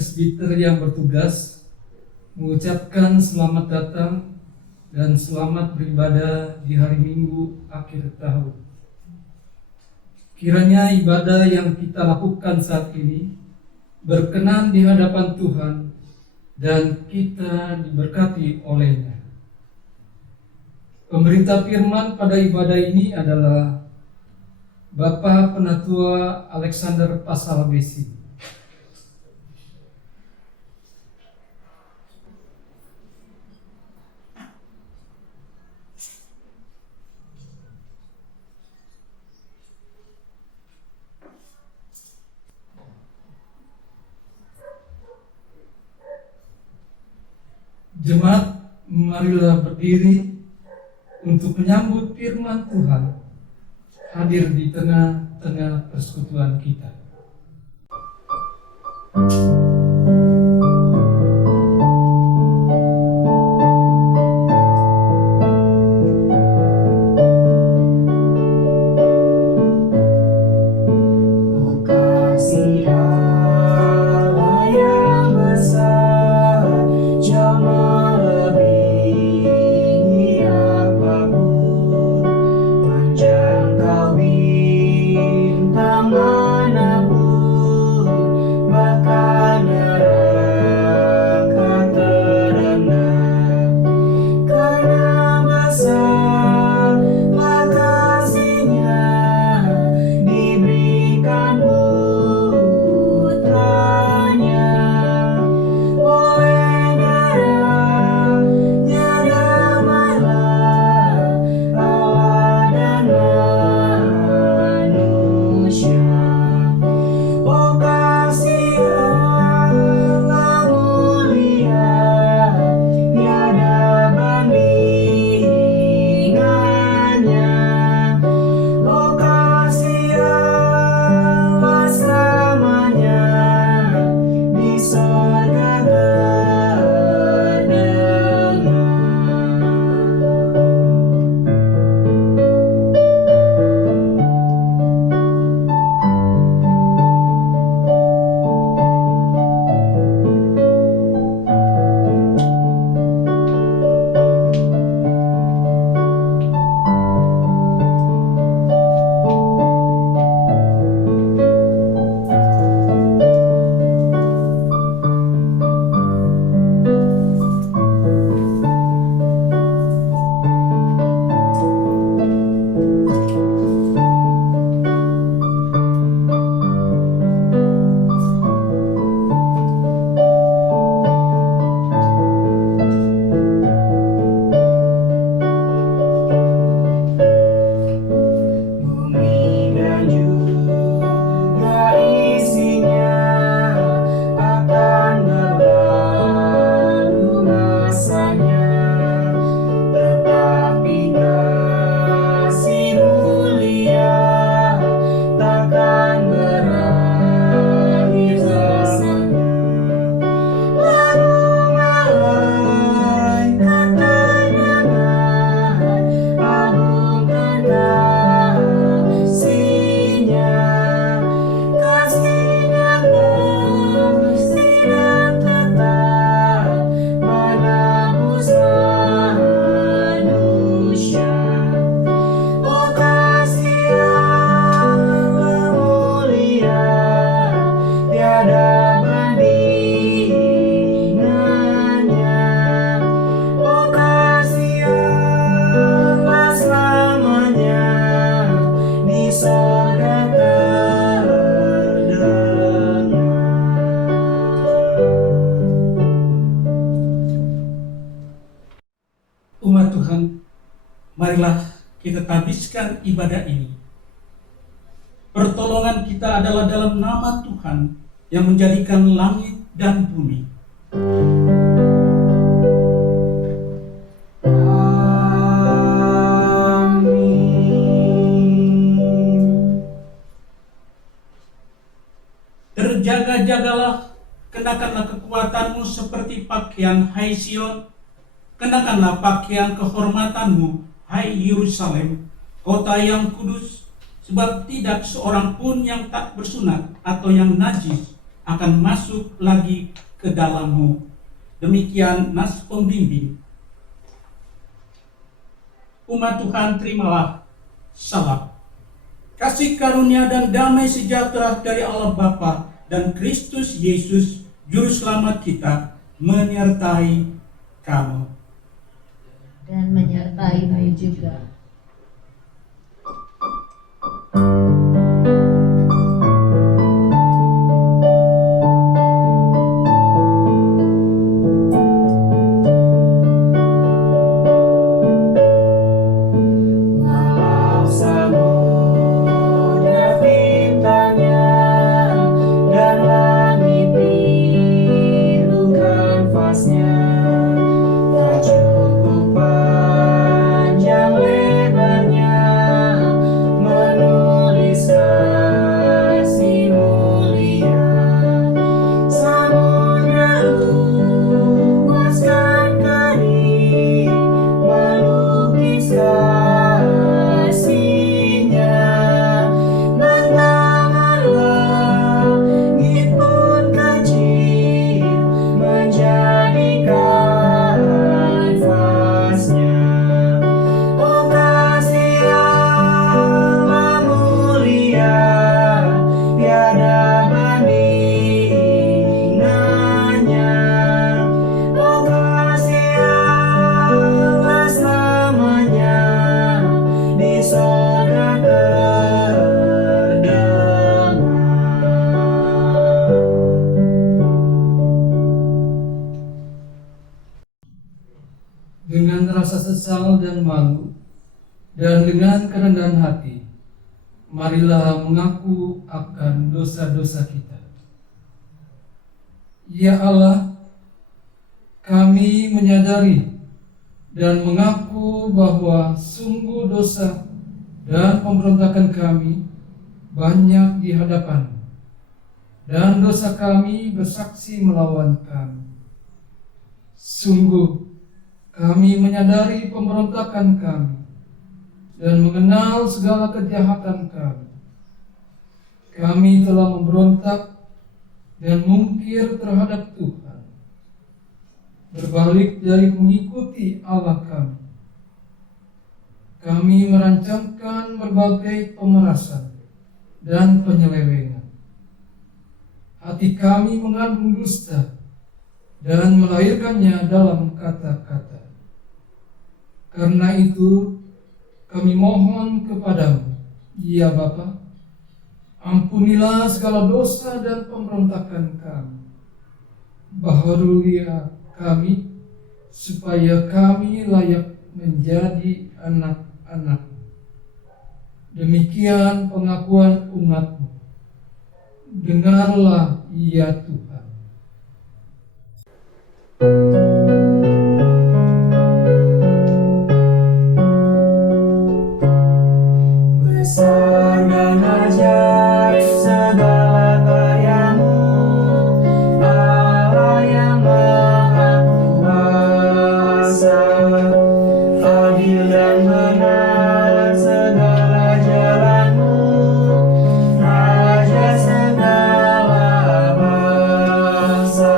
presbiter yang bertugas mengucapkan selamat datang dan selamat beribadah di hari Minggu akhir tahun. Kiranya ibadah yang kita lakukan saat ini berkenan di hadapan Tuhan dan kita diberkati olehnya. Pemberita firman pada ibadah ini adalah Bapak Penatua Alexander Pasalabesi. Jemaat, marilah berdiri untuk menyambut firman Tuhan hadir di tengah-tengah persekutuan kita. Umat Tuhan, marilah kita habiskan ibadah ini. Pertolongan kita adalah dalam nama Tuhan yang menjadikan langit dan bumi. Terjaga-jagalah, kenakanlah kekuatanmu seperti pakaian, hai Sion. Kenakanlah pakaian kehormatanmu, hai Yerusalem, kota yang kudus, sebab tidak seorang pun yang tak bersunat atau yang najis akan masuk lagi ke dalammu. Demikian nas pembimbing. Umat Tuhan, terimalah salam. Kasih karunia dan damai sejahtera dari Allah Bapa dan Kristus Yesus, Juru Selamat kita, menyertai kamu. Dan menyertaimu juga. Dengan rasa sesal dan malu, dan dengan kerendahan hati, marilah mengaku akan dosa-dosa kita. Ya Allah, kami menyadari dan mengaku bahwa sungguh dosa dan pemberontakan kami banyak di hadapan, dan dosa kami bersaksi melawan kami. Sungguh kami menyadari pemberontakan kami dan mengenal segala kejahatan kami. Kami telah memberontak dan mungkir terhadap Tuhan, berbalik dari mengikuti Allah kami. Kami merancangkan berbagai pemerasan dan penyelewengan. Hati kami mengandung dusta dan melahirkannya dalam kata-kata. Karena itu kami mohon kepadamu, ya Bapa, ampunilah segala dosa dan pemberontakan kami. Baharulia kami, supaya kami layak menjadi anak-anak-Mu. Demikian pengakuan umat-Mu. Dengarlah, ya Tuhan. Besar dan ajaib segala karya-Mu, Allah yang Maha Kuasa. Adil dan benar segala jalan-Mu, Raja segala bangsa.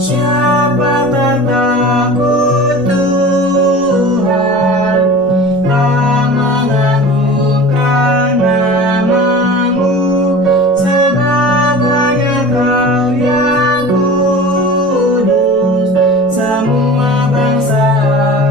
Siapa tak takut Tuhan, tak mengagungkan nama-Mu, sebab hanya Kau yang kudus. Semua bangsa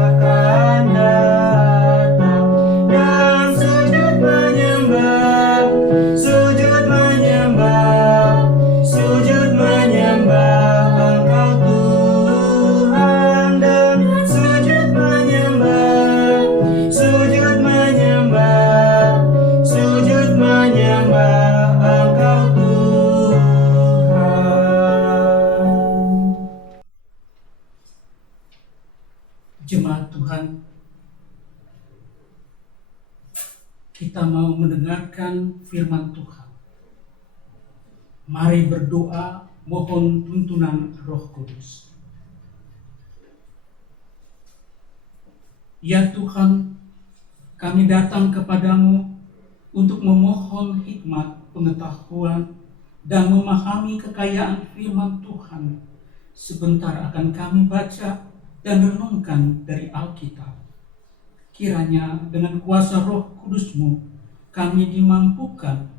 akan datang dan sujud menyembah, sujud menyembah, sujud menyembah Engkau Tuhan, dan sujud menyembah, sujud menyembah, sujud menyembah Engkau Tuhan. Jemaat Tuhan, kita mau mendengarkan firman Tuhan. Mari berdoa, mohon tuntunan Roh Kudus. Ya Tuhan, kami datang kepadamu untuk memohon hikmat, pengetahuan, dan memahami kekayaan firman Tuhan, sebentar akan kami baca dan renungkan dari Alkitab. Kiranya dengan kuasa Roh Kudus-Mu kami dimampukan,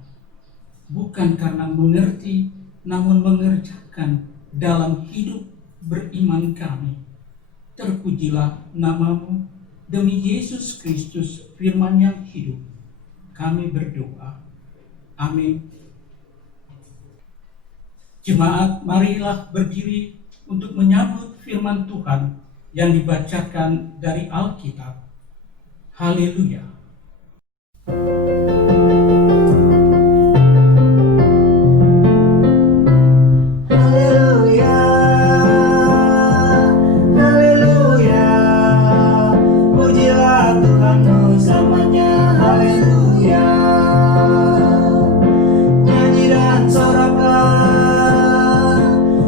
bukan karena mengerti, namun mengerjakan dalam hidup beriman kami. Terpujilah nama-Mu, demi Yesus Kristus firman yang hidup. Kami berdoa. Amin. Jemaat, marilah berdiri untuk menyambut firman Tuhan yang dibacakan dari Alkitab. Haleluya. Haleluya, haleluya, pujilah Tuhanmu selamanya, haleluya. Nyanyi dan sorakan,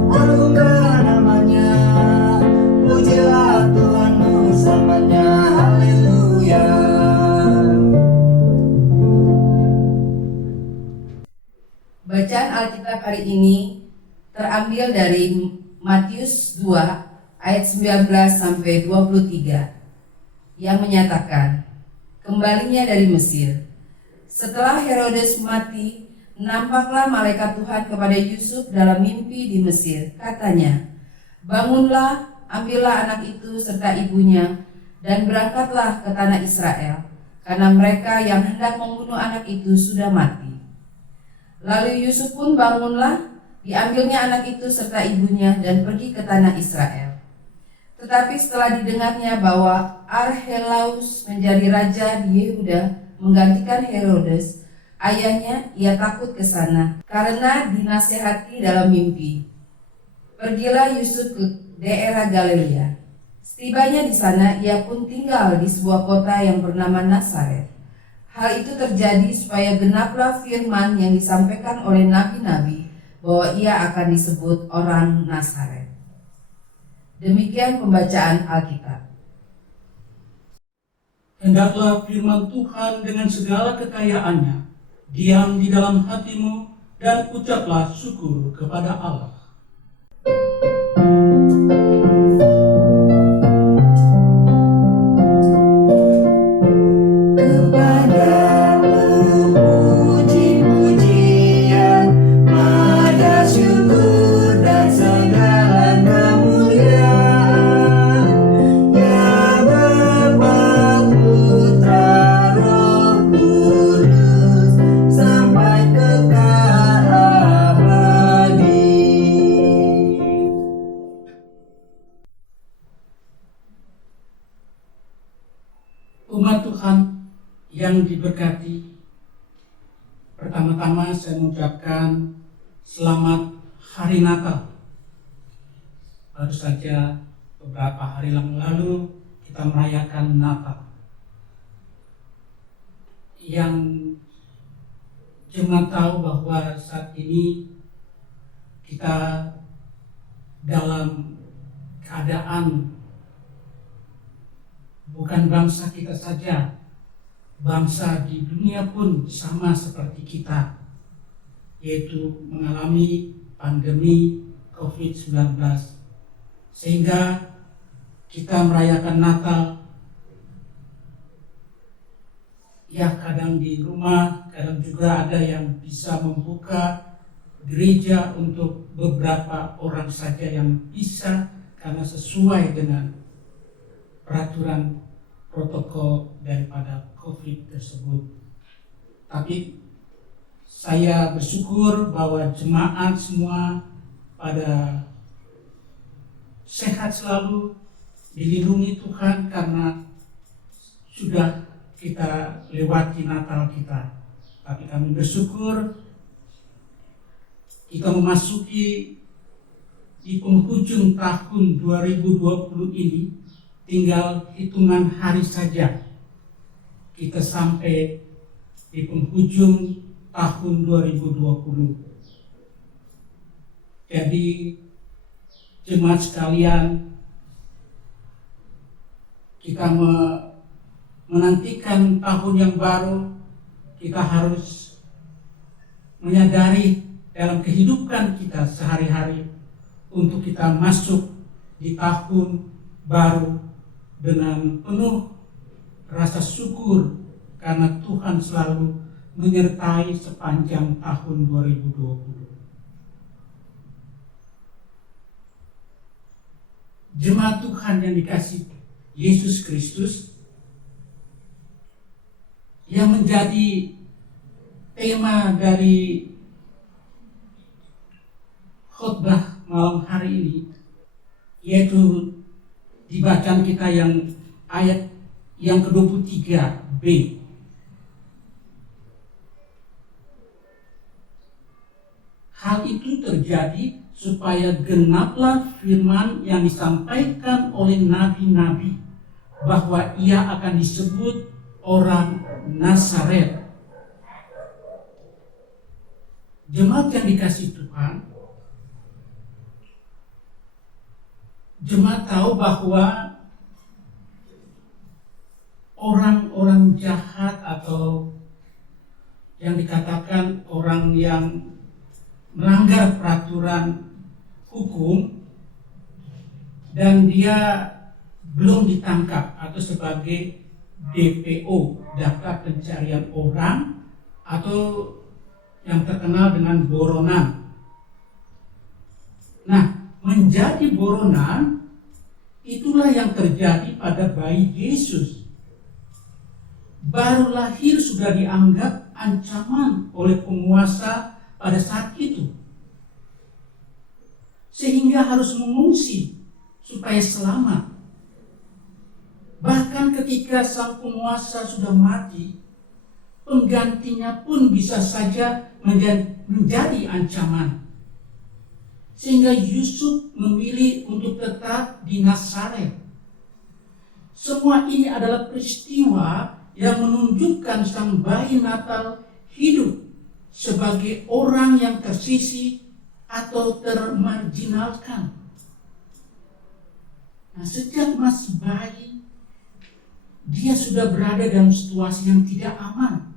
agungkan namanya, pujilah Tuhanmu selamanya, haleluya. Bacaan Alkitab hari ini terambil dari Matius 2 ayat 19 sampai 23 yang menyatakan, kembalinya dari Mesir. Setelah Herodes mati, nampaklah malaikat Tuhan kepada Yusuf dalam mimpi di Mesir. Katanya, bangunlah, ambillah anak itu serta ibunya dan berangkatlah ke tanah Israel, karena mereka yang hendak membunuh anak itu sudah mati. Lalu Yusuf pun bangunlah, diambilnya anak itu serta ibunya dan pergi ke tanah Israel. Tetapi setelah didengarnya bahwa Archelaus menjadi raja di Yehuda menggantikan Herodes, ayahnya, ia takut ke sana karena dinasehati dalam mimpi. Pergilah Yusuf ke daerah Galilea. Setibanya di sana, ia pun tinggal di sebuah kota yang bernama Nazaret. Hal itu terjadi supaya genaplah firman yang disampaikan oleh nabi-nabi bahwa ia akan disebut orang Nazaret. Demikian pembacaan Alkitab. Hendaklah firman Tuhan dengan segala kekayaannya diam di dalam hatimu, dan ucaplah syukur kepada Allah. Umat Tuhan yang diberkati, pertama-tama saya mengucapkan selamat Hari Natal. Baru saja beberapa hari yang lalu kita merayakan Natal. Yang cuma tahu bahwa saat ini kita dalam keadaan bukan bangsa kita saja, bangsa di dunia pun sama seperti kita, yaitu mengalami pandemi COVID-19. Sehingga kita merayakan Natal ya kadang di rumah, kadang juga ada yang bisa membuka gereja untuk beberapa orang saja yang bisa, karena sesuai dengan peraturan protokol daripada COVID tersebut. Tapi saya bersyukur bahwa jemaat semua pada sehat selalu, dilindungi Tuhan, karena sudah kita lewati Natal kita. Tapi kami bersyukur kita memasuki di penghujung tahun 2020 ini. Tinggal hitungan hari saja kita sampai di penghujung tahun 2020. Jadi jemaat sekalian, kita menantikan tahun yang baru, kita harus menyadari dalam kehidupan kita sehari-hari untuk kita masuk di tahun baru dengan penuh rasa syukur karena Tuhan selalu menyertai sepanjang tahun 2020. Jemaat Tuhan yang dikasihi Yesus Kristus, yang menjadi tema dari khotbah malam hari ini, yaitu di bacaan kita yang ayat yang ke-23b. Hal itu terjadi supaya genaplah firman yang disampaikan oleh nabi-nabi bahwa ia akan disebut orang Nazaret. Jemaat yang dikasihi Tuhan, jemaat tahu bahwa orang-orang jahat atau yang dikatakan orang yang melanggar peraturan hukum dan dia belum ditangkap atau sebagai DPO, daftar pencarian orang, atau yang terkenal dengan buronan. Nah, menjadi buronan itulah yang terjadi pada bayi Yesus. Baru lahir sudah dianggap ancaman oleh penguasa pada saat itu, sehingga harus mengungsi supaya selamat. Bahkan ketika sang penguasa sudah mati, penggantinya pun bisa saja menjadi ancaman, sehingga Yusuf memilih untuk tetap di Nazaret. Semua ini adalah peristiwa yang menunjukkan sang bayi Natal hidup sebagai orang yang tersisih atau termarginalkan. Nah, sejak masih bayi, dia sudah berada dalam situasi yang tidak aman.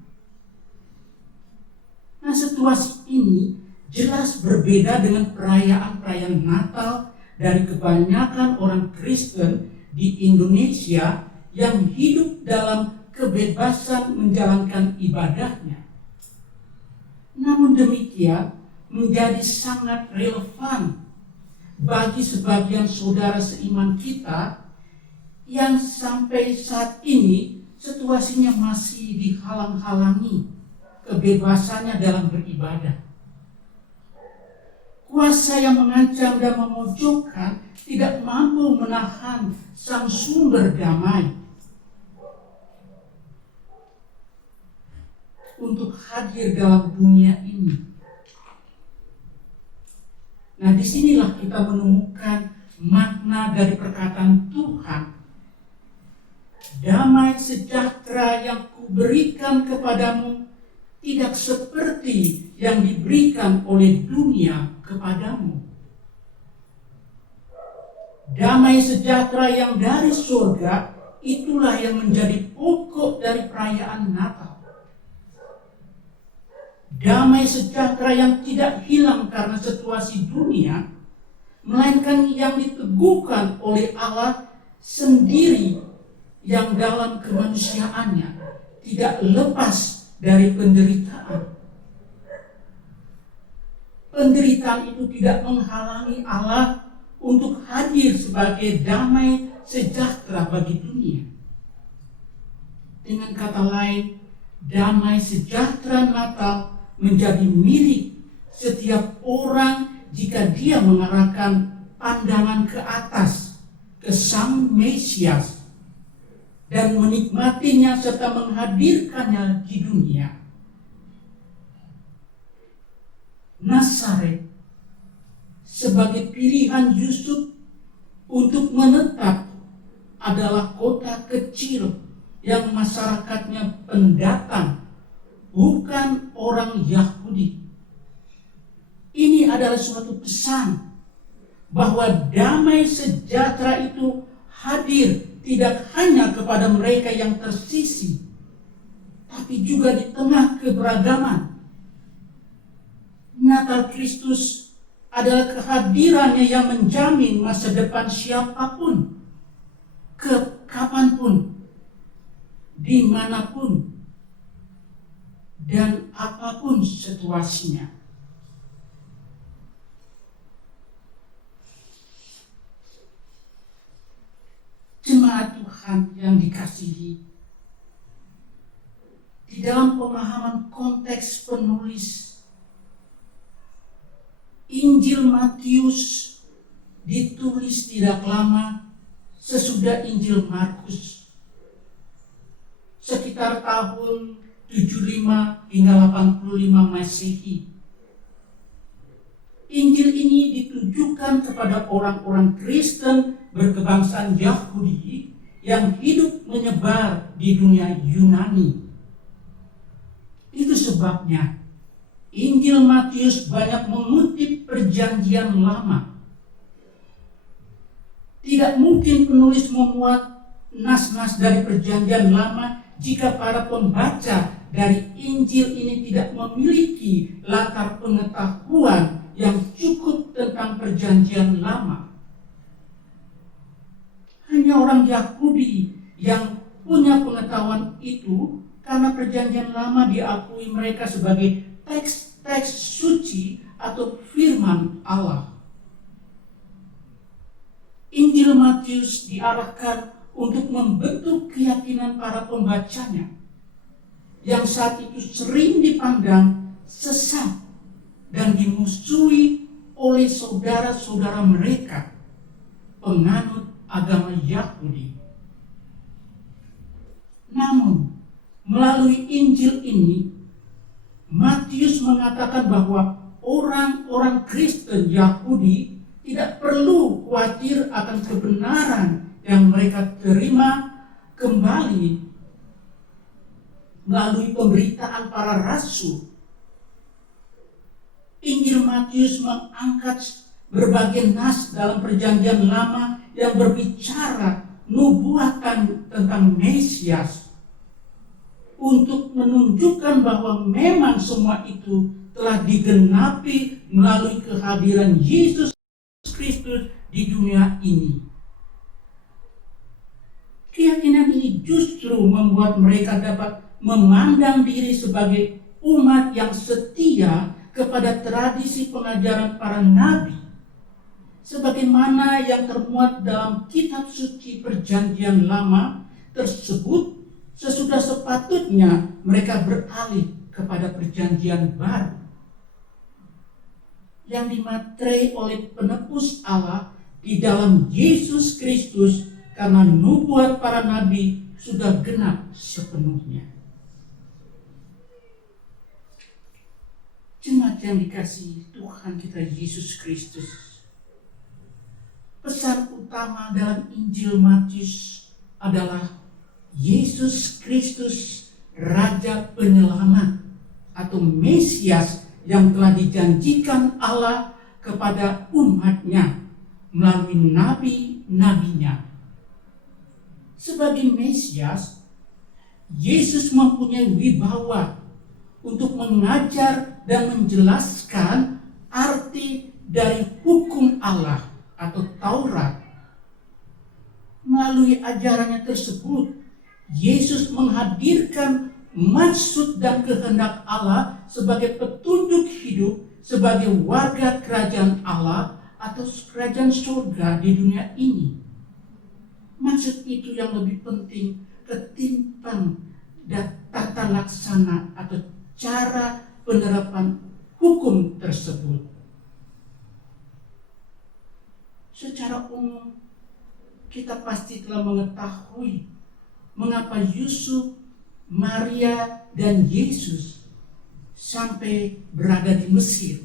Nah, situasi ini jelas berbeda dengan perayaan-perayaan Natal dari kebanyakan orang Kristen di Indonesia yang hidup dalam kebebasan menjalankan ibadahnya. Namun demikian menjadi sangat relevan bagi sebagian saudara seiman kita yang sampai saat ini situasinya masih dihalang-halangi kebebasannya dalam beribadah. Kuasa yang mengancam dan memojokkan tidak mampu menahan sang sumber damai untuk hadir dalam dunia ini. Nah, disinilah kita menemukan makna dari perkataan Tuhan. Damai sejahtera yang kuberikan kepadamu tidak seperti yang diberikan oleh dunia kepadamu. Damai sejahtera yang dari surga itulah yang menjadi pokok dari perayaan Natal. Damai sejahtera yang tidak hilang karena situasi dunia, melainkan yang diteguhkan oleh Allah sendiri yang dalam kemanusiaannya tidak lepas dari penderitaan. Penderitaan itu tidak menghalangi Allah untuk hadir sebagai damai sejahtera bagi dunia. Dengan kata lain, damai sejahtera Natal menjadi milik setiap orang jika dia mengarahkan pandangan ke atas, ke Sang Mesias, dan menikmatinya serta menghadirkannya di dunia. Nazaret sebagai pilihan Yusuf untuk menetap adalah kota kecil yang masyarakatnya pendatang, bukan orang Yahudi. Ini adalah suatu pesan bahwa damai sejahtera itu hadir tidak hanya kepada mereka yang tersisih, tapi juga di tengah keberagaman. Nah, Natal Kristus adalah kehadirannya yang menjamin masa depan siapapun, kapanpun, dimanapun, dan apapun situasinya. Jemaat Tuhan yang dikasihi, di dalam pemahaman konteks penulis, Injil Matius ditulis tidak lama sesudah Injil Markus, sekitar tahun 75 hingga 85 Masehi. Injil ini ditujukan kepada orang-orang Kristen berkebangsaan Yahudi yang hidup menyebar di dunia Yunani. Itu sebabnya Injil Matius banyak mengutip Perjanjian Lama. Tidak mungkin penulis memuat nas-nas dari Perjanjian Lama jika para pembaca dari Injil ini tidak memiliki latar pengetahuan yang cukup tentang Perjanjian Lama. Hanya orang Yahudi yang punya pengetahuan itu karena Perjanjian Lama diakui mereka sebagai teks-teks suci atau firman Allah. Injil Matius diarahkan untuk membentuk keyakinan para pembacanya yang saat itu sering dipandang sesat dan dimusuhi oleh saudara-saudara mereka penganut agama Yahudi. Namun, melalui Injil ini, Matius mengatakan bahwa orang-orang Kristen Yahudi tidak perlu khawatir akan kebenaran yang mereka terima kembali melalui pemberitaan para rasul. Injil Matius mengangkat berbagai nas dalam Perjanjian Lama yang berbicara nubuatan tentang Mesias untuk menunjukkan bahwa memang semua itu telah digenapi melalui kehadiran Yesus Kristus di dunia ini. Keyakinan ini justru membuat mereka dapat memandang diri sebagai umat yang setia kepada tradisi pengajaran para nabi, sebagaimana yang termuat dalam kitab suci Perjanjian Lama tersebut. Sesudah sepatutnya mereka beralih kepada Perjanjian Baru yang dimaterai oleh penebus Allah di dalam Yesus Kristus, karena nubuat para nabi sudah genap sepenuhnya. Jemaat yang dikasihi Tuhan kita Yesus Kristus, pesan utama dalam Injil Matius adalah Yesus Kristus, Raja Penyelamat atau Mesias yang telah dijanjikan Allah kepada umatnya melalui nabi-nabinya. Sebagai Mesias, Yesus mempunyai wibawa untuk mengajar dan menjelaskan arti dari hukum Allah atau Taurat. Melalui ajarannya tersebut, Yesus menghadirkan maksud dan kehendak Allah sebagai petunjuk hidup sebagai warga kerajaan Allah atau kerajaan surga di dunia ini. Maksud itu yang lebih penting ketimbang tata laksana atau cara penerapan hukum tersebut. Secara umum, kita pasti telah mengetahui mengapa Yusuf, Maria, dan Yesus sampai berada di Mesir.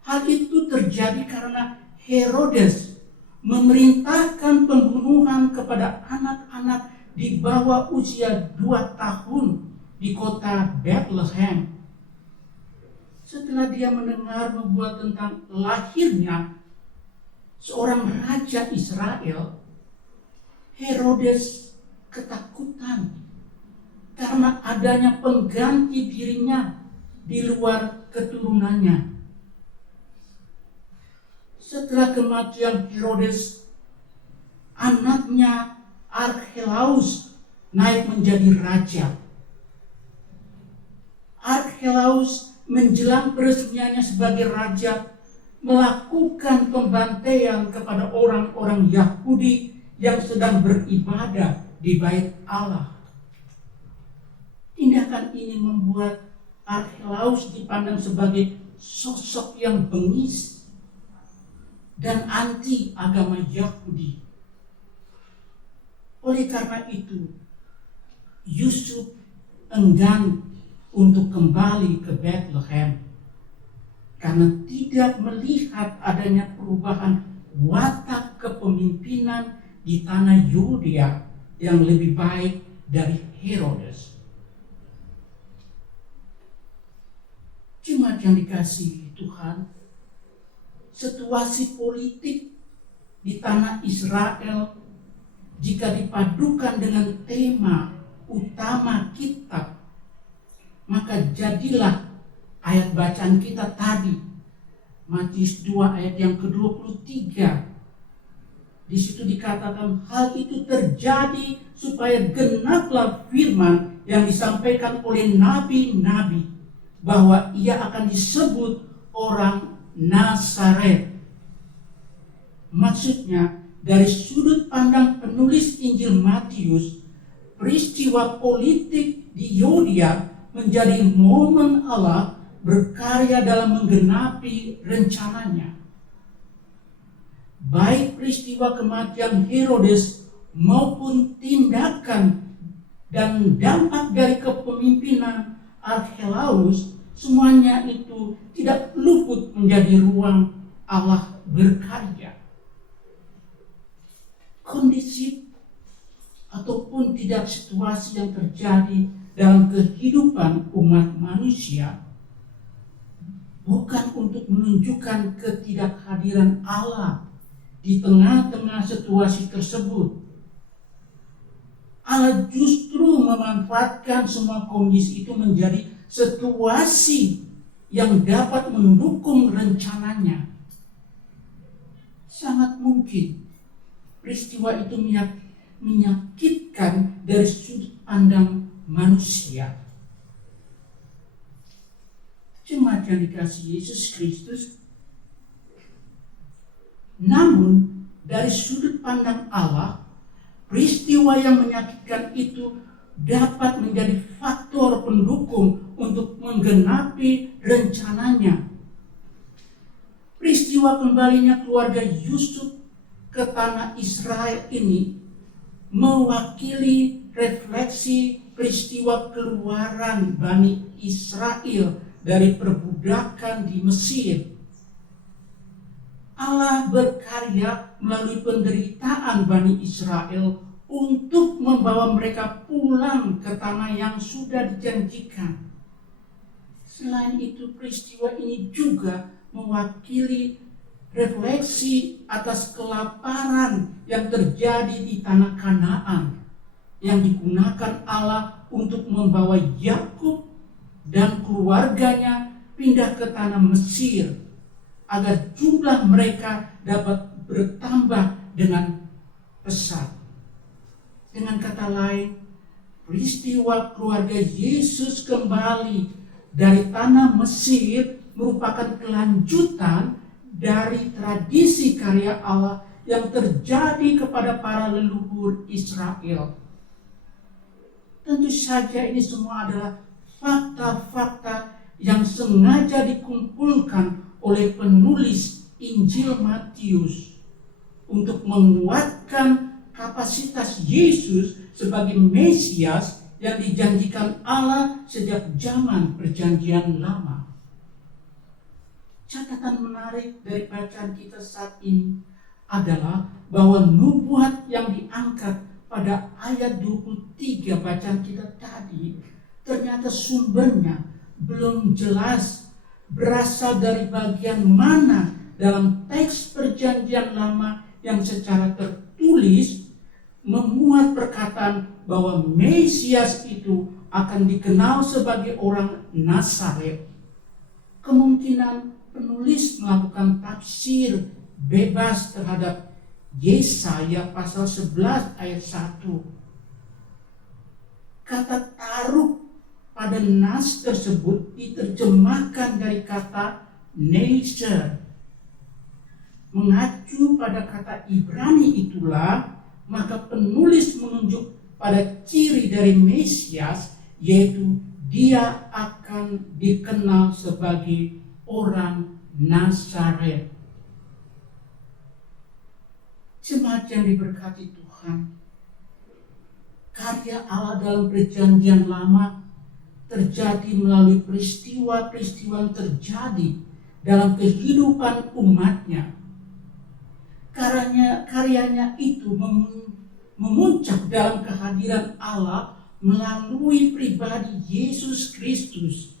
Hal itu terjadi karena Herodes memerintahkan pembunuhan kepada anak-anak di bawah usia 2 tahun di kota Bethlehem. Setelah dia mendengar nubuat tentang lahirnya seorang raja Israel, Herodes ketakutan karena adanya pengganti dirinya di luar keturunannya. Setelah kematian Herodes, anaknya Archelaus naik menjadi raja. Archelaus menjelang peresmiannya sebagai raja melakukan pembantaian kepada orang-orang Yahudi yang sedang beribadah di bait Allah. Tindakan ini membuat Archelaus dipandang sebagai sosok yang bengis dan anti agama Yahudi. Oleh karena itu, Yusuf enggan untuk kembali ke Bethlehem karena tidak melihat adanya perubahan watak kepemimpinan di tanah Yudea yang lebih baik dari Herodes. Jemaat yang dikasihi Tuhan, situasi politik di tanah Israel jika dipadukan dengan tema utama kitab, maka jadilah ayat bacaan kita tadi, Matius 2 ayat yang ke-23. Di situ dikatakan hal itu terjadi supaya genaplah firman yang disampaikan oleh nabi-nabi bahwa ia akan disebut orang Nazaret. Maksudnya, dari sudut pandang penulis Injil Matius, peristiwa politik di Yudea menjadi momen Allah berkarya dalam menggenapi rencananya. Baik peristiwa kematian Herodes maupun tindakan dan dampak dari kepemimpinan Archelaus, semuanya itu tidak luput menjadi ruang Allah berkarya. Kondisi ataupun tidak situasi yang terjadi dalam kehidupan umat manusia bukan untuk menunjukkan ketidakhadiran Allah di tengah-tengah situasi tersebut. Allah justru memanfaatkan semua kondisi itu menjadi situasi yang dapat mendukung rencananya. Sangat mungkin peristiwa itu menyakitkan dari sudut pandang manusia. Jemaat yang dikasihi Yesus Kristus, namun dari sudut pandang Allah, peristiwa yang menyakitkan itu dapat menjadi faktor pendukung untuk menggenapi rencananya. Peristiwa kembalinya keluarga Yusuf ke tanah Israel ini mewakili refleksi peristiwa keluaran Bani Israel dari perbudakan di Mesir. Allah berkarya melalui penderitaan Bani Israel untuk membawa mereka pulang ke tanah yang sudah dijanjikan. Selain itu, peristiwa ini juga mewakili refleksi atas kelaparan yang terjadi di tanah Kanaan yang digunakan Allah untuk membawa Yakub dan keluarganya pindah ke tanah Mesir agar jumlah mereka dapat bertambah dengan pesat. Dengan kata lain, peristiwa keluarga Yesus kembali dari tanah Mesir merupakan kelanjutan dari tradisi karya Allah yang terjadi kepada para leluhur Israel. Tentu saja ini semua adalah fakta-fakta yang sengaja dikumpulkan oleh penulis Injil Matius untuk menguatkan kapasitas Yesus sebagai Mesias yang dijanjikan Allah sejak zaman Perjanjian Lama. Catatan menarik dari bacaan kita saat ini adalah bahwa nubuat yang diangkat pada ayat 23 bacaan kita tadi ternyata sumbernya belum jelas berasal dari bagian mana dalam teks Perjanjian Lama yang secara tertulis memuat perkataan bahwa Mesias itu akan dikenal sebagai orang Nazaret. kemungkinan penulis melakukan tafsir bebas terhadap Yesaya pasal 11 ayat 1. Kata taruh pada nas tersebut diterjemahkan dari kata nature. Mengacu pada kata Ibrani itulah, maka penulis menunjuk pada ciri dari Mesias, yaitu dia akan dikenal sebagai orang Nazaret. Jemaat yang diberkati Tuhan, karya Allah dalam perjanjian lama terjadi melalui peristiwa-peristiwa yang terjadi dalam kehidupan umatnya. Karyanya itu memuncak dalam kehadiran Allah melalui pribadi Yesus Kristus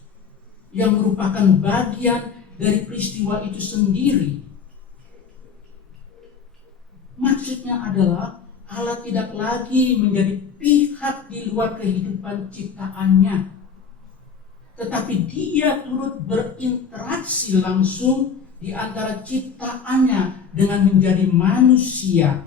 yang merupakan bagian dari peristiwa itu sendiri. Maksudnya adalah Allah tidak lagi menjadi pihak di luar kehidupan ciptaannya, tetapi dia turut berinteraksi langsung di antara ciptaannya dengan menjadi manusia.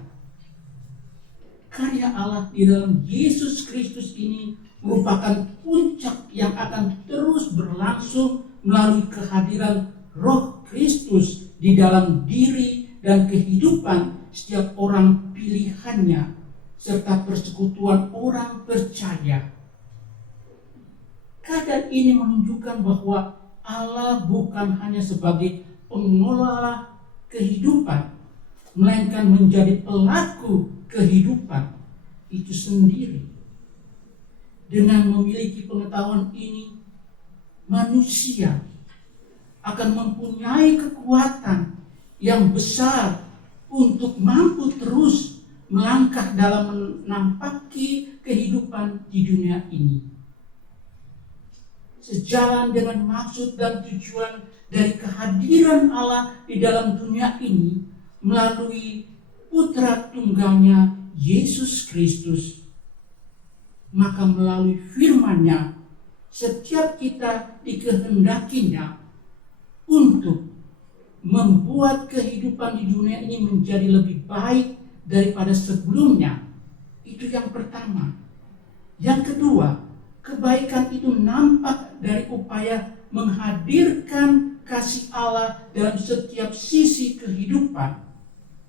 Karya Allah di dalam Yesus Kristus ini merupakan puncak yang akan terus berlangsung melalui kehadiran Roh Kristus di dalam diri dan kehidupan setiap orang pilihannya serta persekutuan orang percaya. Keadaan ini menunjukkan bahwa Allah bukan hanya sebagai pengelola kehidupan, melainkan menjadi pelaku kehidupan itu sendiri. Dengan memiliki pengetahuan ini, manusia akan mempunyai kekuatan yang besar untuk mampu terus melangkah dalam menampaki kehidupan di dunia ini. Sejalan dengan maksud dan tujuan dari kehadiran Allah di dalam dunia ini melalui Putra Tunggalnya Yesus Kristus, maka melalui firman-Nya setiap kita dikehendakinya untuk membuat kehidupan di dunia ini menjadi lebih baik daripada sebelumnya. Itu yang pertama. Yang kedua, kebaikan itu nampak dari upaya menghadirkan kasih Allah dalam setiap sisi kehidupan.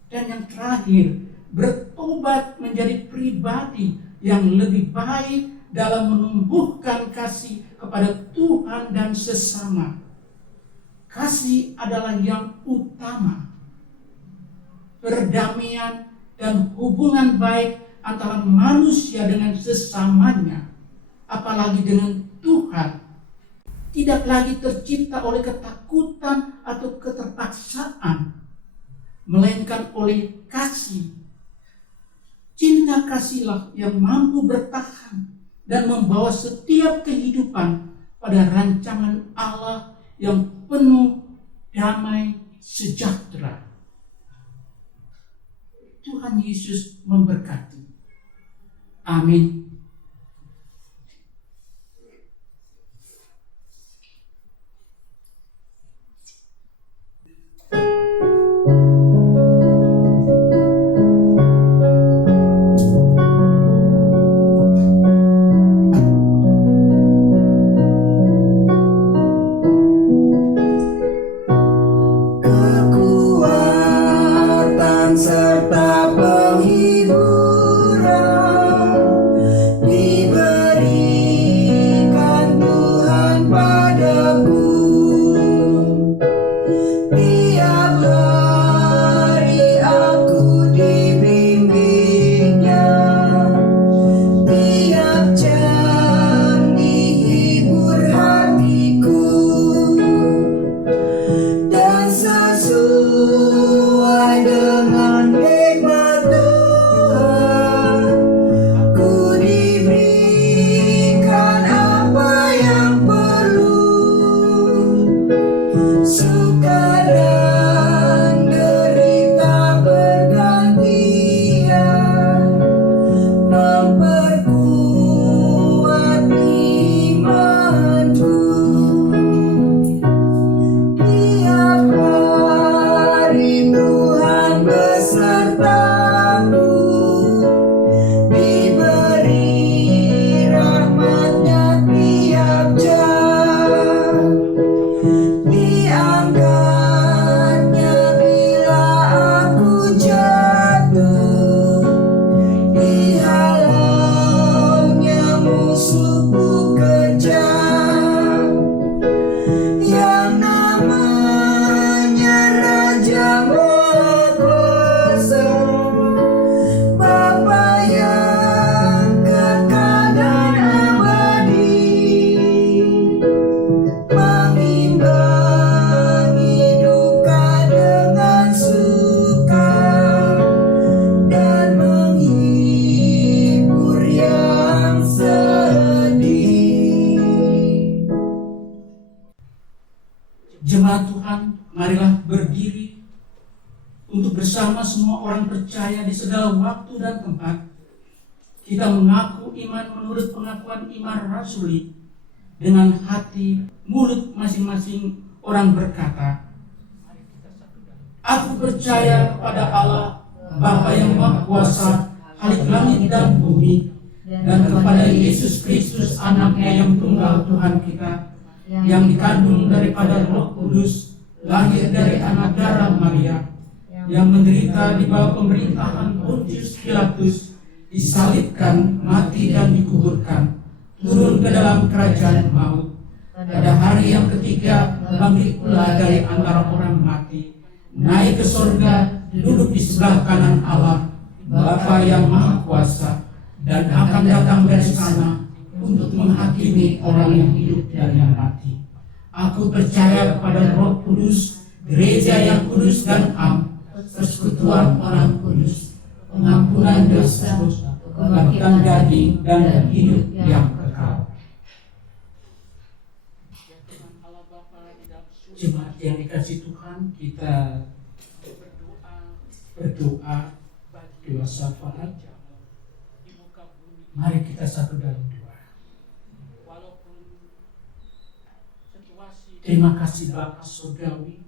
Dan yang terakhir, bertobat menjadi pribadi yang lebih baik dalam menumbuhkan kasih kepada Tuhan dan sesama. Kasih adalah yang utama. Perdamaian dan hubungan baik antara manusia dengan sesamanya, apalagi dengan Tuhan, tidak lagi tercipta oleh ketakutan atau keterpaksaan, melainkan oleh kasih. Cinta kasihlah yang mampu bertahan dan membawa setiap kehidupan pada rancangan Allah yang penuh damai sejahtera. Tuhan Yesus memberkati. Amin. Kekuatan serta penghiburan Jemaat Tuhan, marilah berdiri untuk bersama semua orang percaya di segala waktu dan tempat. Kita mengaku iman menurut pengakuan iman rasuli. Dengan hati, mulut masing-masing orang berkata, aku percaya kepada Allah, Bapa yang Maha Kuasa, Khalik langit dan bumi, dan kepada Yesus Kristus, anaknya yang tunggal Tuhan kita, yang dikandung daripada Roh Kudus, lahir dari anak darah Maria, yang menderita di bawah pemerintahan Pontius Pilatus, disalibkan, mati dan dikuburkan, turun ke dalam kerajaan maut. Pada hari yang ketiga, bangkit pula dari antara orang mati, naik ke surga, duduk di sebelah kanan Allah, Bapa yang Maha Kuasa, dan akan datang dari sana untuk menghakimi orang yang hidup dan yang mati. Aku percaya kepada Roh Kudus, gereja yang kudus dan am, persekutuan orang kudus, pengampunan dosa, kebangkitan daging, dan hidup yang kekal. Jemaat yang dikasih Tuhan, kita berdoa doa syafaat. Mari kita satu dalam doa. Terima kasih Bapa Surgawi,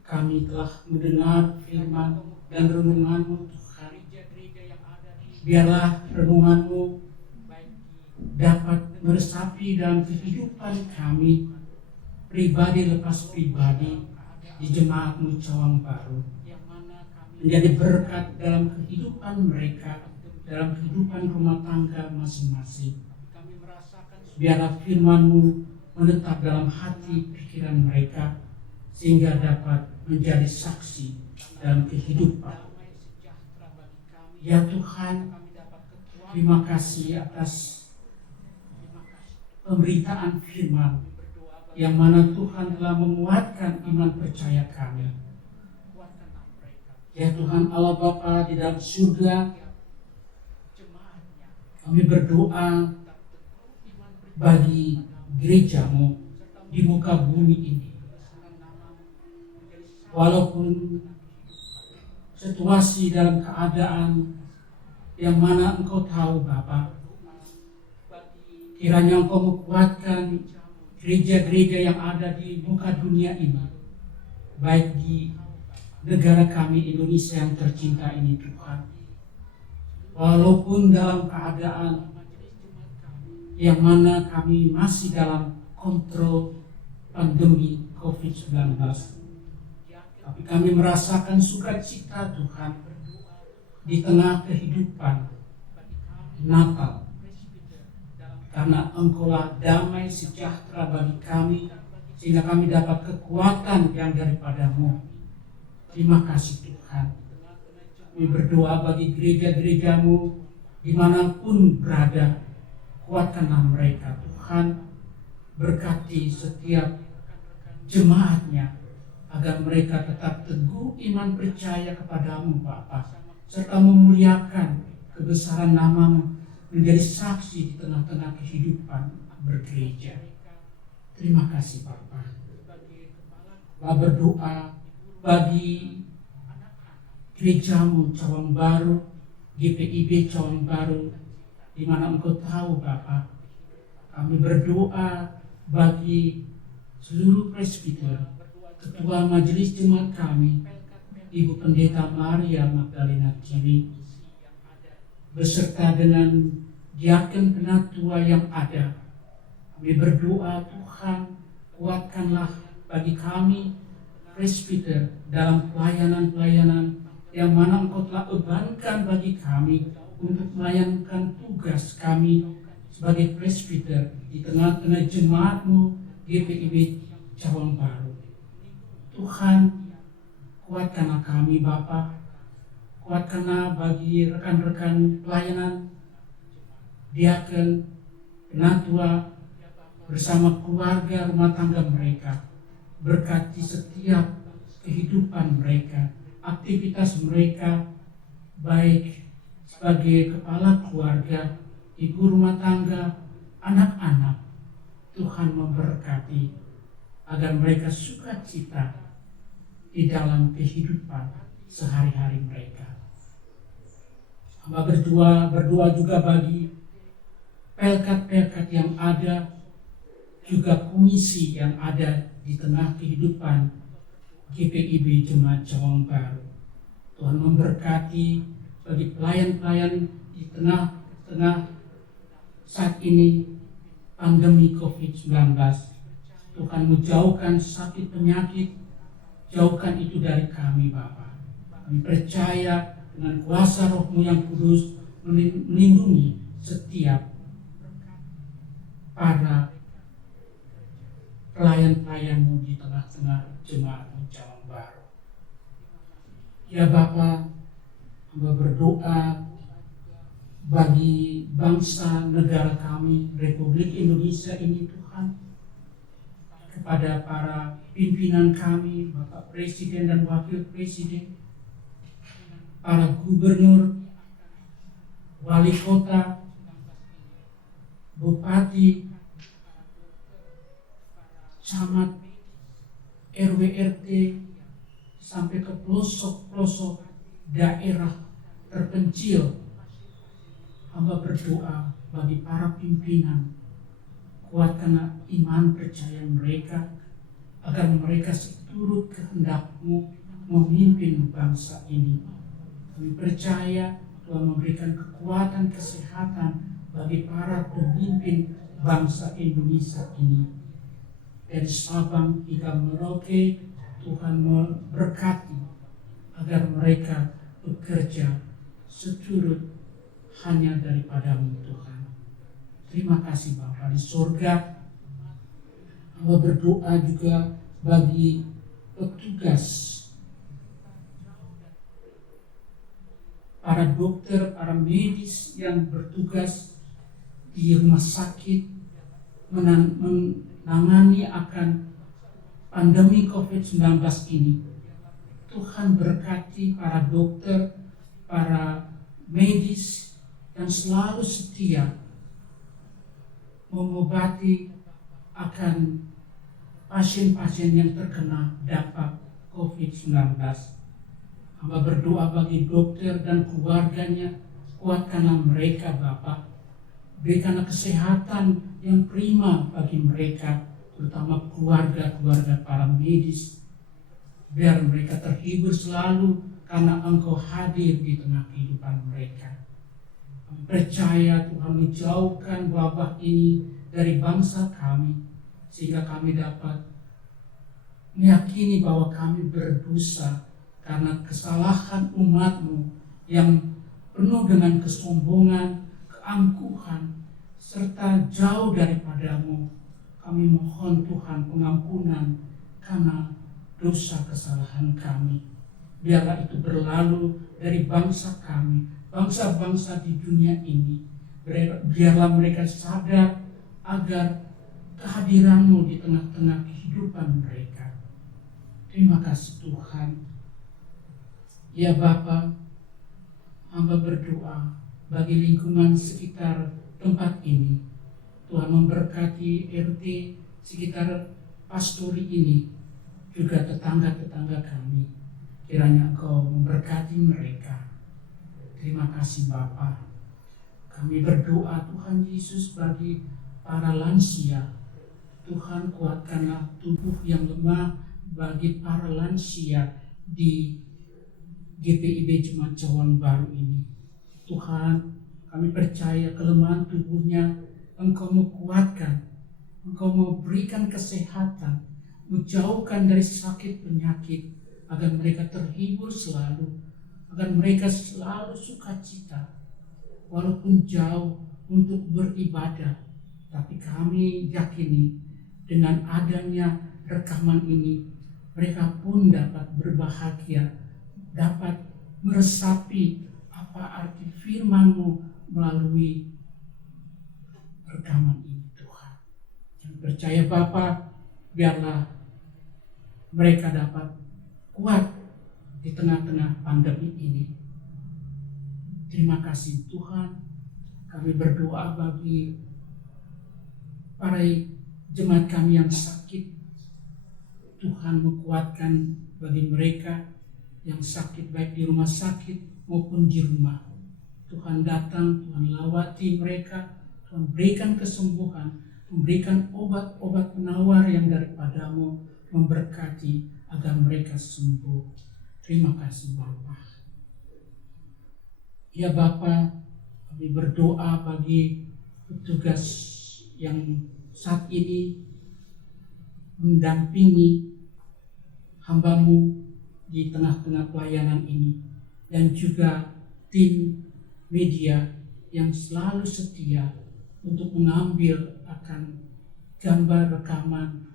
kami telah mendengar firman dan renungan-Mu Tuhan. Biarlah renungan-Mu dapat meresapi dalam kehidupan kami, pribadi lepas pribadi, di jemaat-Mu Cawang Baru, menjadi berkat dalam kehidupan mereka, dalam kehidupan rumah tangga masing-masing. Biarlah firman-Mu menetap dalam hati pikiran mereka, sehingga dapat menjadi saksi dalam kehidupan. Ya Tuhan, terima kasih atas pemberitaan firman, yang mana Tuhan telah menguatkan iman percaya kami. Ya Tuhan Allah Bapa di dalam surga, kami berdoa bagi gereja-Mu di muka bumi ini. Walaupun situasi dalam keadaan yang mana Engkau tahu Bapa, kiranya Engkau menguatkan gereja-gereja yang ada di muka dunia ini, baik di negara kami Indonesia yang tercinta ini Tuhan. Walaupun dalam keadaan yang mana kami masih dalam kontrol pandemi COVID-19, tapi kami merasakan sukacita Tuhan di tengah kehidupan Natal, karena Engkaulah damai sejahtera bagi kami, sehingga kami dapat kekuatan yang daripada-Mu. Terima kasih Tuhan. Kami berdoa bagi gereja-gereja-Mu dimanapun berada, kuatkanlah mereka Tuhan, berkati setiap jemaatnya, agar mereka tetap teguh iman percaya kepadamu Bapa, serta memuliakan kebesaran nama-Mu, menjadi saksi di tengah-tengah kehidupan bergereja. Terima kasih Bapa. Telah berdoa bagi gereja-Mu Cawang Baru, GPIB Cawang Baru, di mana Engkau tahu Bapa, kami berdoa bagi seluruh presbiter, Ketua Majelis Jemaat kami, Ibu Pendeta Maria Magdalena Kiri, beserta dengan diaken penatua yang ada. Kami berdoa Tuhan, kuatkanlah bagi kami presbiter dalam pelayanan-pelayanan yang mana Engkau telah bebankan bagi kami untuk melayankan tugas kami sebagai presbiter di tengah-tengah jemaat-Mu GPIB Cawang Baru. Tuhan, kuatkanlah kami Bapa, kuatkanlah bagi rekan-rekan pelayanan, diaken, penatua, bersama keluarga rumah tangga mereka. Berkati setiap kehidupan mereka, aktivitas mereka, baik sebagai kepala keluarga, ibu rumah tangga, anak-anak. Tuhan memberkati, agar mereka sukacita di dalam kehidupan sehari-hari mereka. Hamba berdoa juga bagi pelkat-pelkat yang ada, juga komisi yang ada di tengah kehidupan GPIB Jemaat Cawang Baru. Tuhan memberkati bagi pelayan-pelayan di tengah-tengah saat ini pandemi COVID-19. Tuhan menjauhkan sakit penyakit, jauhkan itu dari kami Bapa. Kami percaya dengan kuasa Roh-Mu yang kudus melindungi setiap para pelayan-pelayan-Mu di tengah-tengah jemaat Cawang Baru. Ya Bapa, hamba berdoa bagi bangsa negara kami, Republik Indonesia ini Tuhan, kepada para pimpinan kami, Bapak Presiden dan Wakil Presiden, para gubernur, wali kota, bupati, camat, RW RT, sampai ke pelosok-pelosok daerah terpencil. Hamba berdoa bagi para pimpinan, kuatkanlah iman percaya mereka, agar mereka seturut kehendak-Mu memimpin bangsa ini. Kami percaya Tuhan memberikan kekuatan kesehatan bagi para pemimpin bangsa Indonesia ini. Dari Sabang hingga Merauke, Tuhan memberkati agar mereka bekerja seturut hanya daripada-Mu Tuhan. Terima kasih Bapa di surga. Hamba berdoa juga bagi petugas, para dokter, para medis yang bertugas di rumah sakit menangani akan pandemi COVID-19 ini. Tuhan berkati para dokter, para medis yang selalu setia mengobati akan pasien-pasien yang terkena dampak COVID-19. Hamba berdoa bagi dokter dan keluarganya, kuatkanlah mereka Bapa. Berikanlah kesehatan yang prima bagi mereka, terutama keluarga-keluarga para medis. Biar mereka terhibur selalu karena Engkau hadir di tengah kehidupan mereka. Kami percaya Tuhan menjauhkan wabah ini dari bangsa kami, sehingga kami dapat meyakini bahwa kami berdosa karena kesalahan umat-Mu yang penuh dengan kesombongan, keangkuhan, serta jauh daripada-Mu. Kami mohon Tuhan pengampunan karena dosa kesalahan kami. Biarlah itu berlalu dari bangsa kami, bangsa-bangsa di dunia ini. Biarlah mereka sadar agar kehadiran-Mu di tengah-tengah kehidupan mereka. Terima kasih Tuhan. Ya Bapa, hamba berdoa bagi lingkungan sekitar tempat ini. Tuhan memberkati RT sekitar pastori ini, juga tetangga-tetangga kami. Kiranya Engkau memberkati mereka. Terima kasih Bapa. Kami berdoa Tuhan Yesus bagi para lansia. Tuhan kuatkanlah tubuh yang lemah bagi para lansia di GPIB Jemaat Cawang Baru ini. Tuhan, kami percaya kelemahan tubuhnya Engkau mau kuatkan, Engkau mau berikan kesehatan, menjauhkan dari sakit penyakit, agar mereka terhibur selalu, agar mereka selalu sukacita, walaupun jauh untuk beribadah. Tapi kami yakini dengan adanya rekaman ini, mereka pun dapat berbahagia, dapat meresapi apa arti firman-Mu melalui rekaman ini Tuhan. Kami percaya Bapa, biarlah mereka dapat kuat di tengah-tengah pandemi ini. Terima kasih Tuhan. Kami berdoa bagi para jemaat kami yang sakit. Tuhan menguatkan bagi mereka yang sakit baik di rumah sakit maupun di rumah. Tuhan datang, Tuhan lawati mereka, Tuhan berikan kesembuhan, memberikan obat-obat penawar yang daripadamu, memberkati agar mereka sembuh. Terima kasih Bapa. Ya Bapa, kami berdoa bagi petugas yang saat ini mendampingi hamba-Mu di tengah-tengah pelayanan ini, dan juga tim media yang selalu setia untuk mengambil akan gambar rekaman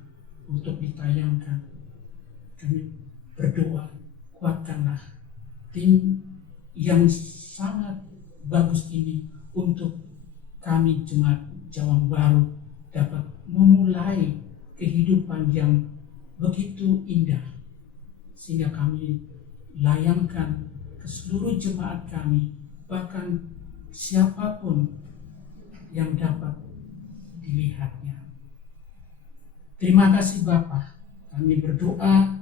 untuk ditayangkan. Kami berdoa, kuatkanlah tim yang sangat bagus ini untuk kami jemaat Jawang Baru dapat memulai kehidupan yang begitu indah, sehingga kami layangkan ke seluruh jemaat kami, bahkan siapapun yang dapat dilihatnya. Terima kasih Bapa. Kami berdoa,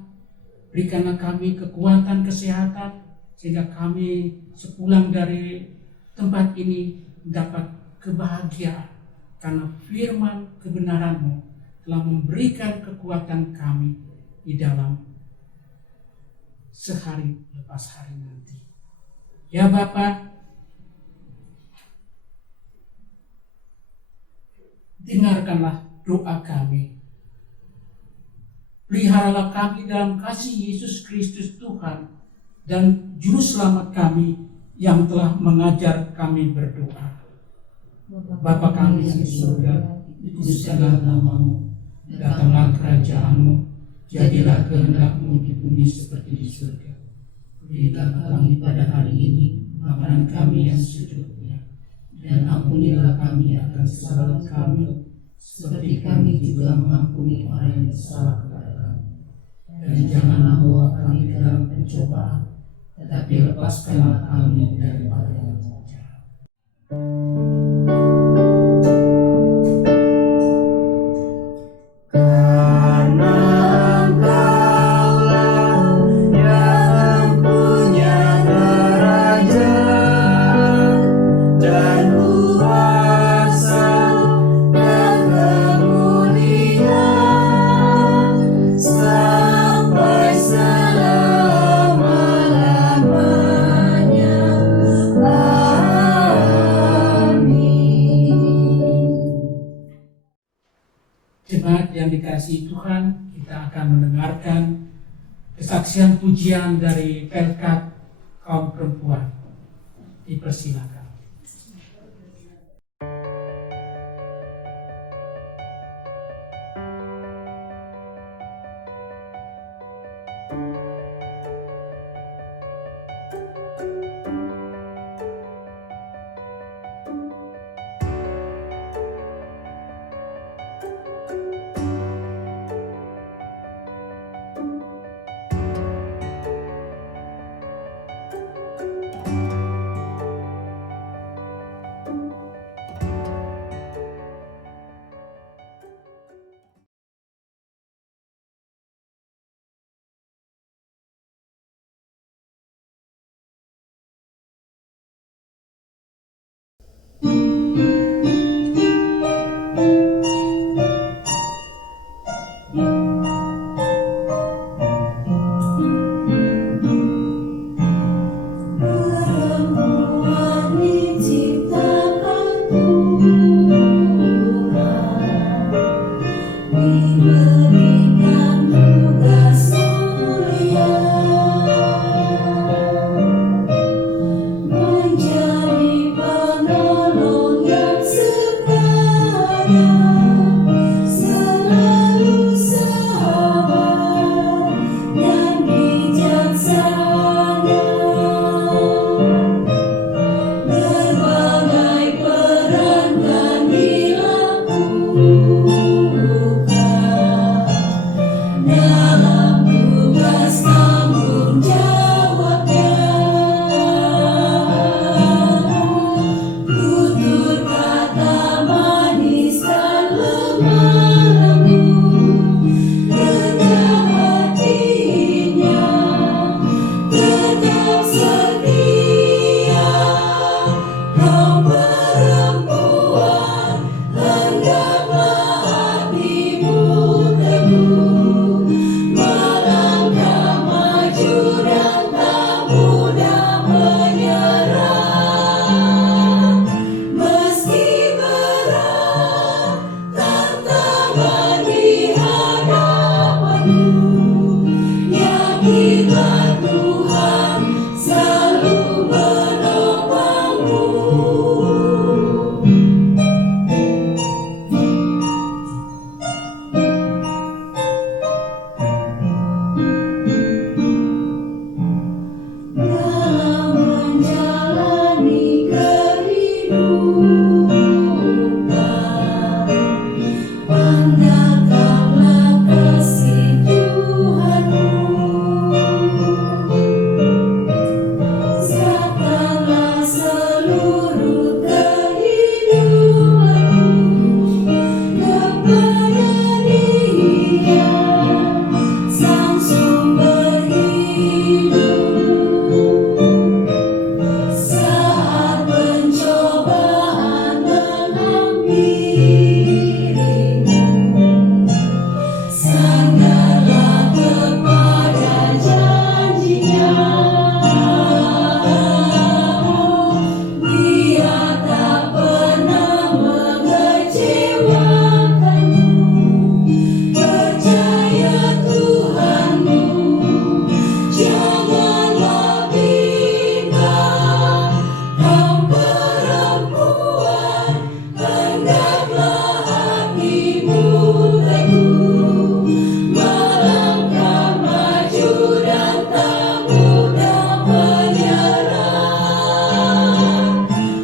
berikanlah kami kekuatan kesehatan, sehingga kami sepulang dari tempat ini dapat kebahagiaan, karena firman kebenaran-Mu telah memberikan kekuatan kami di dalam sehari lepas hari nanti. Ya Bapa, dengarkanlah doa kami. Peliharalah kami dalam kasih Yesus Kristus Tuhan dan Juru Selamat kami yang telah mengajar kami berdoa. Bapa kami yang di surga, dikuduskanlah nama-Mu, datanglah kerajaan-Mu, jadilah kehendak-Mu di bumi seperti di surga. Berikanlah kami pada hari ini makanan kami yang secukupnya, dan ampunilah kami akan kesalahan kami, seperti kami juga mengampuni orang yang bersalah kepada kami. Dan janganlah bawa kami ke dalam pencobaan, tetapi lepaskanlah kami daripada yang jahat. Karena Engkaulah yang punya kerajaan dan kuasa dan kemuliaan sampai selama-lamanya. Jemaat yang dikasihi Tuhan, kita akan mendengarkan kesaksian pujian dari Pelkat kaum perempuan. Dipersilakan. Perempuan diciptakan Tuhan, diberikan tugas mulia, menjadi penolong yang setia, selalu sabar dan bijaksana. Berbagai peran kan dilakukan Dia sang sumber hidup. Saat pencobaan menghampirimu, sandarlah kepada janjinya. Dia tak pernah mengecewakanmu. Percaya Tuhanmu, janganlah bimbang. Kau perempuan, hendaklah hatimu teguh, melangkah maju dan tak mudah menyerah.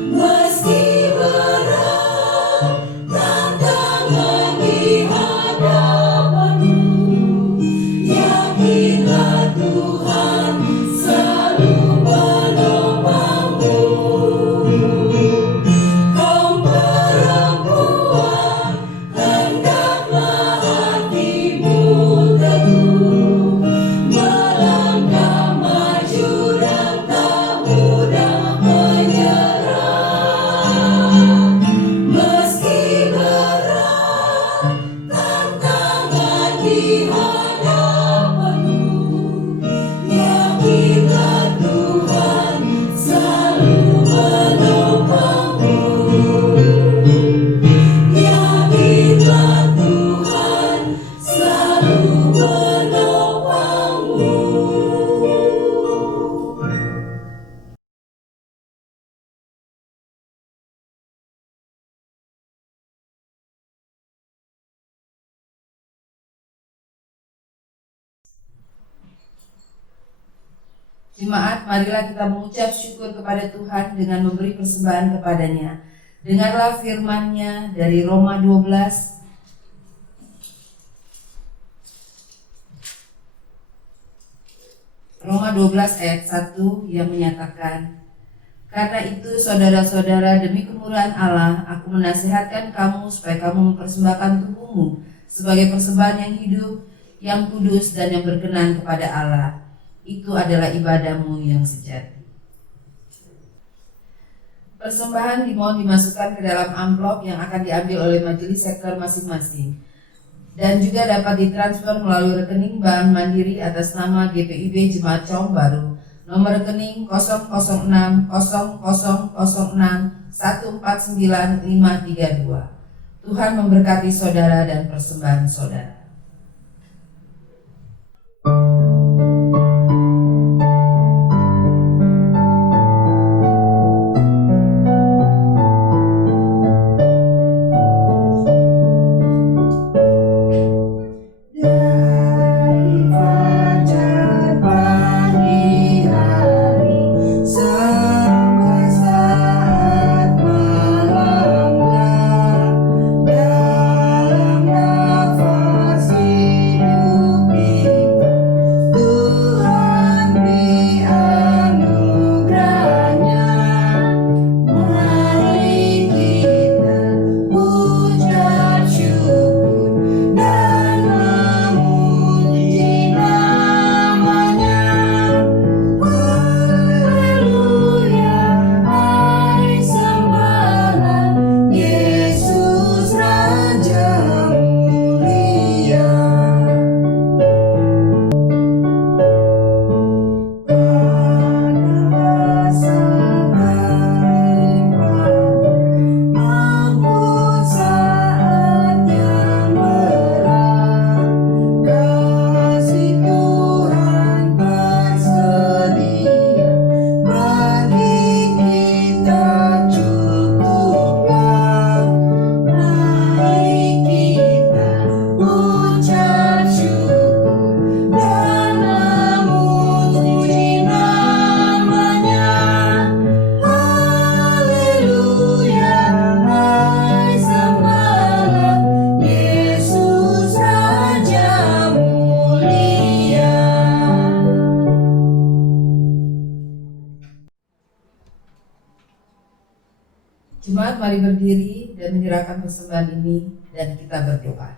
Meski berat tantangan di hadapanmu, yakinlah Tuhan selalu menopangmu. Kaum perempuan, hendaklah hatimu teguh, melangkah maju dan tak mudah menyerah. Meski berat tantangan di hadapanmu, yakinlah Tuhan selalu menopangmu. Yakinlah Tuhan selalu menopangmu. Jemaat, marilah kita mengucap syukur kepada Tuhan dengan memberi persembahan kepadanya. Dengarlah firman-Nya dari Roma 12 ayat 1 yang menyatakan, "Karena itu saudara-saudara, demi kemurahan Allah, aku menasihatkan kamu supaya kamu mempersembahkan tubuhmu sebagai persembahan yang hidup, yang kudus dan yang berkenan kepada Allah. Itu adalah ibadahmu yang sejati." Persembahan dimohon dimasukkan ke dalam amplop yang akan diambil oleh majelis sektor masing-masing dan juga dapat ditransfer melalui rekening Bank Mandiri atas nama GPIB Jemaat Caum Baru, nomor rekening 0060006149532. Tuhan memberkati saudara dan persembahan saudara. Dari fajar pagi hari sampai saat malam gelap, dalam nafas hidup kita, Tuhan beri anugerahnya. Mari kita ucap syukur dan memuji namanya. Haleluya, mari sembahlah Yesus Raja mulia. Pada masa maupun saat yang berat, kasih Tuhan tersedia bagi kita cukuplah. Mari kita ucap syukur dan memuji namanya. Haleluya, mari sembahlah Yesus Raja mulia. Jemaat, mari berdiri dan menyerahkan persembahan ini dan kita berdoa.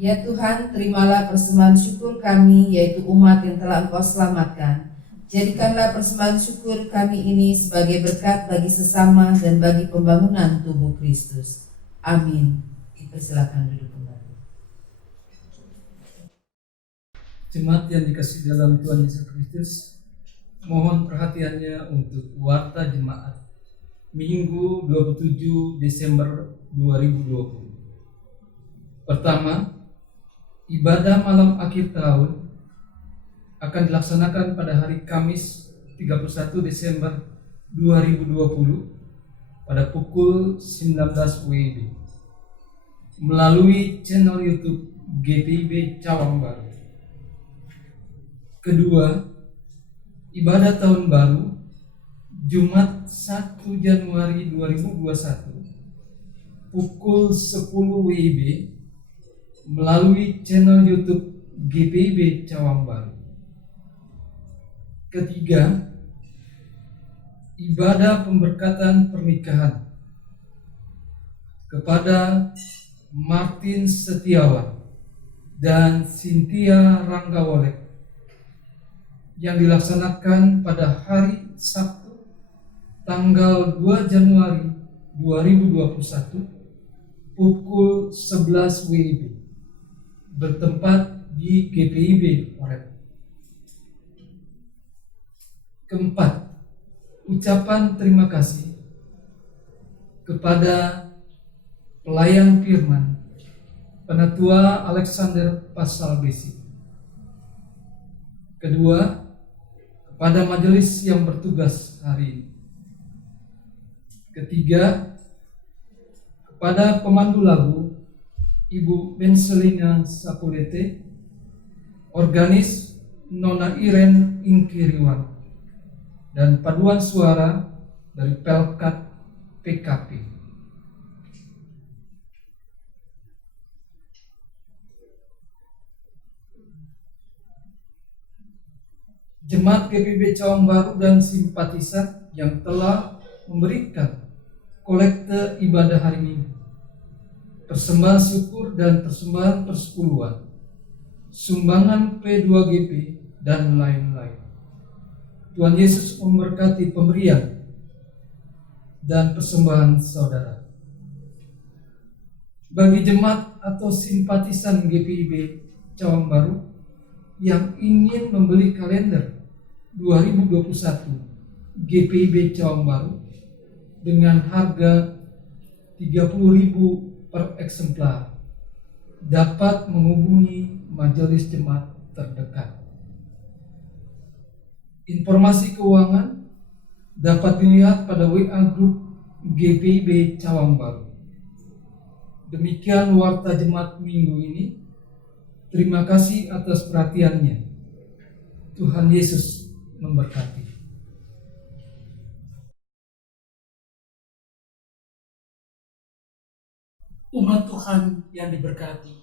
Ya Tuhan, terimalah persembahan syukur kami, yaitu umat yang telah Engkau selamatkan. Jadikanlah persembahan syukur kami ini sebagai berkat bagi sesama dan bagi pembangunan tubuh Kristus. Amin. Dipersilakan duduk kembali. Jemaat yang dikasihi dalam Tuhan Yesus Kristus, mohon perhatiannya untuk warta jemaat Minggu 27 Desember 2020. Pertama, ibadah malam akhir tahun akan dilaksanakan pada hari Kamis 31 Desember 2020 pada pukul 19 WIB melalui channel YouTube GPIB Cawang Baru. Kedua, ibadah tahun baru Jumat 1 Januari 2021 pukul 10 WIB melalui channel YouTube GPIB Cawang Baru. Ketiga, ibadah pemberkatan pernikahan kepada Martin Setiawan dan Cynthia Ranggawolek yang dilaksanakan pada hari Sabtu tanggal 2 Januari 2021 pukul 11 WIB bertempat di GPIB Oret. Keempat, ucapan terima kasih kepada pelayan firman Penatua Alexander Pasal Besi. Kedua, kepada majelis yang bertugas hari ini. Ketiga, kepada pemandu lagu Ibu Benselina Sapulete, organis Nona Iren Ingkiriwan, dan paduan suara dari Pelkat PKP. Jemaat GPIB Cawang Baru dan simpatisan yang telah memberikan kolekte ibadah hari Minggu, persembahan syukur dan persembahan persepuluhan, sumbangan P2GP, dan lain-lain. Tuhan Yesus memberkati pemberian dan persembahan saudara. Bagi jemaat atau simpatisan GPIB Cawang Baru yang ingin membeli kalender 2021 GPIB Cawang Baru dengan harga 30.000 per eksemplar dapat menghubungi majelis jemaat terdekat. Informasi keuangan dapat dilihat pada WA Group GPIB Cawang Baru. Demikian warta jemaat minggu ini. Terima kasih atas perhatiannya. Tuhan Yesus memberkati. Umat Tuhan yang diberkati,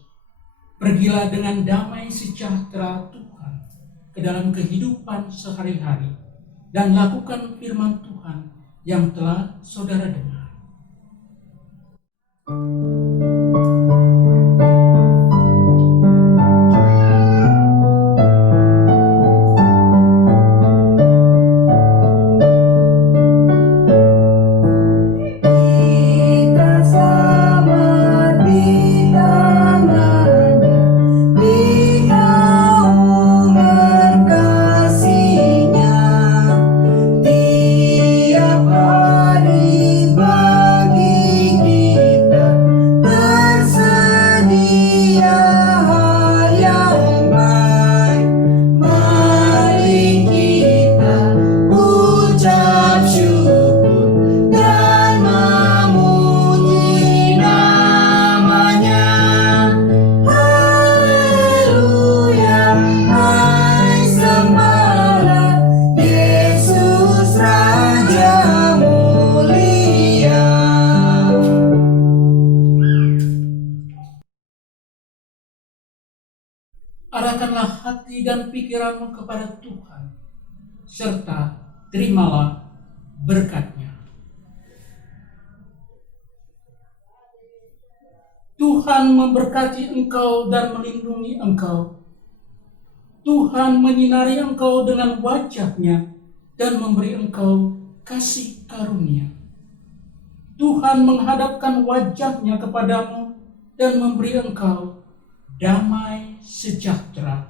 pergilah dengan damai sejahtera Tuhan ke dalam kehidupan sehari-hari dan lakukan firman Tuhan yang telah saudara dengar. Kita sama di tangannya, dinaungan kasih-Nya. Tiap hari bagi kita tersedia hal yang baik. Mari kita ucap syukur dan memuji nama-Nya. Haleluya, hai sembahlah Yesus Raja mulia. Arahkanlah hati dan pikiranmu kepada Tuhan, serta terimalah berkat-Nya. Tuhan memberkati engkau dan melindungi engkau. Tuhan menyinari engkau dengan wajah-Nya dan memberi engkau kasih karunia. Tuhan menghadapkan wajah-Nya kepadamu dan memberi engkau damai sejahtera.